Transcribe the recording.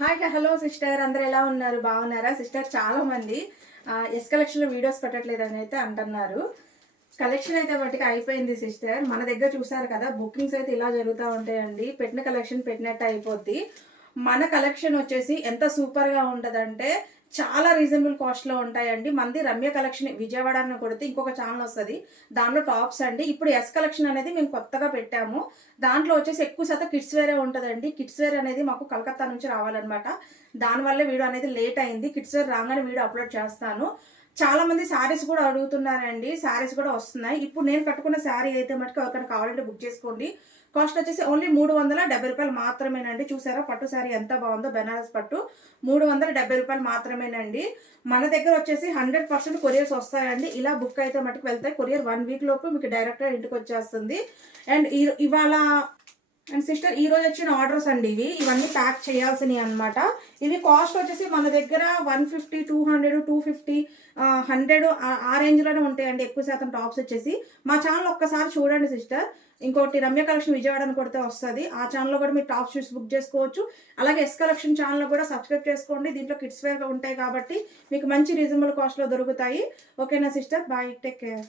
Hi hello sister, అందరు ఎలా ఉన్నారు? బాగున్నారా సిస్టర్? చాలా మంది ఎస్ కలెక్షన్లో వీడియోస్ పెట్టట్లేదని అయితే అంటున్నారు. కలెక్షన్ అయితే వాటికి అయిపోయింది సిస్టర్. మన దగ్గర చూసారు కదా, బుకింగ్స్ అయితే ఇలా జరుగుతూ ఉంటాయండి. పెట్టిన కలెక్షన్ పెట్టినట్టు అయిపోద్ది. మన కలెక్షన్ వచ్చేసి ఎంత సూపర్గా ఉంటుందంటే చాలా రీజనబుల్ కాస్ట్లో ఉంటాయండి. మనది రమ్య కలెక్షన్ విజయవాడ అని కొడితే ఇంకొక ఛానల్ వస్తుంది, దాంట్లో టాప్స్ అండి. ఇప్పుడు ఎస్ కలెక్షన్ అనేది మేము కొత్తగా పెట్టాము. దాంట్లో వచ్చేసి ఎక్కువ శాతం కిడ్స్ వేరే ఉంటుందండి. కిడ్స్ వేర్ అనేది మాకు కలకత్తా నుంచి రావాలన్నమాట. దానివల్ల వీడియో అనేది లేట్ అయింది. కిడ్స్ వేర్ రాగానే వీడియో అప్లోడ్ చేస్తాను. చాలా మంది శారీస్ కూడా అడుగుతున్నారండి. శారీస్ కూడా వస్తున్నాయి. ఇప్పుడు నేను కట్టుకున్న శారీ అయితే మటుకు ఎవరికైనా కావాలంటే బుక్ చేసుకోండి. కాస్ట్ వచ్చేసి ఓన్లీ 370 రూపాయలు మాత్రమేనండి. చూసారా పట్టు శారీ ఎంత బాగుందో, బెనారస్ పట్టు 370 రూపాయలు మాత్రమేనండి. మన దగ్గర వచ్చేసి 100% కొరియర్స్ వస్తాయండి. ఇలా బుక్ అయితే మటుకు వెళ్తాయి. కొరియర్ 1 వీక్ లోపు మీకు డైరెక్ట్గా ఇంటికి వచ్చేస్తుంది. అండ్ ఇవాళ అండ్ సిస్టర్, ఈ రోజు వచ్చిన ఆర్డర్స్ అండి ఇవన్నీ ప్యాక్ చేయాల్సినవి అనమాట. ఇవి కాస్ట్ వచ్చేసి మన దగ్గర 150, 200, 250, 100 ఆ రేంజ్లోనే ఉంటాయండి. ఎక్కువ శాతం టాప్స్ వచ్చేసి మా ఛానల్ ఒక్కసారి చూడండి సిస్టర్. ఇంకోటి రమ్య కలెక్షన్ విజయవాడ అని కొడితే వస్తుంది. ఆ ఛానల్లో కూడా మీరు టాప్స్ చూసి బుక్ చేసుకోవచ్చు. అలాగే ఎస్ కలెక్షన్ ఛానల్ కూడా సబ్స్క్రైబ్ చేసుకోండి. దీంట్లో కిడ్స్ వేర్ ఉంటాయి కాబట్టి మీకు మంచి రీజనబుల్ కాస్ట్లో దొరుకుతాయి. ఓకేనా సిస్టర్? Bye, take care.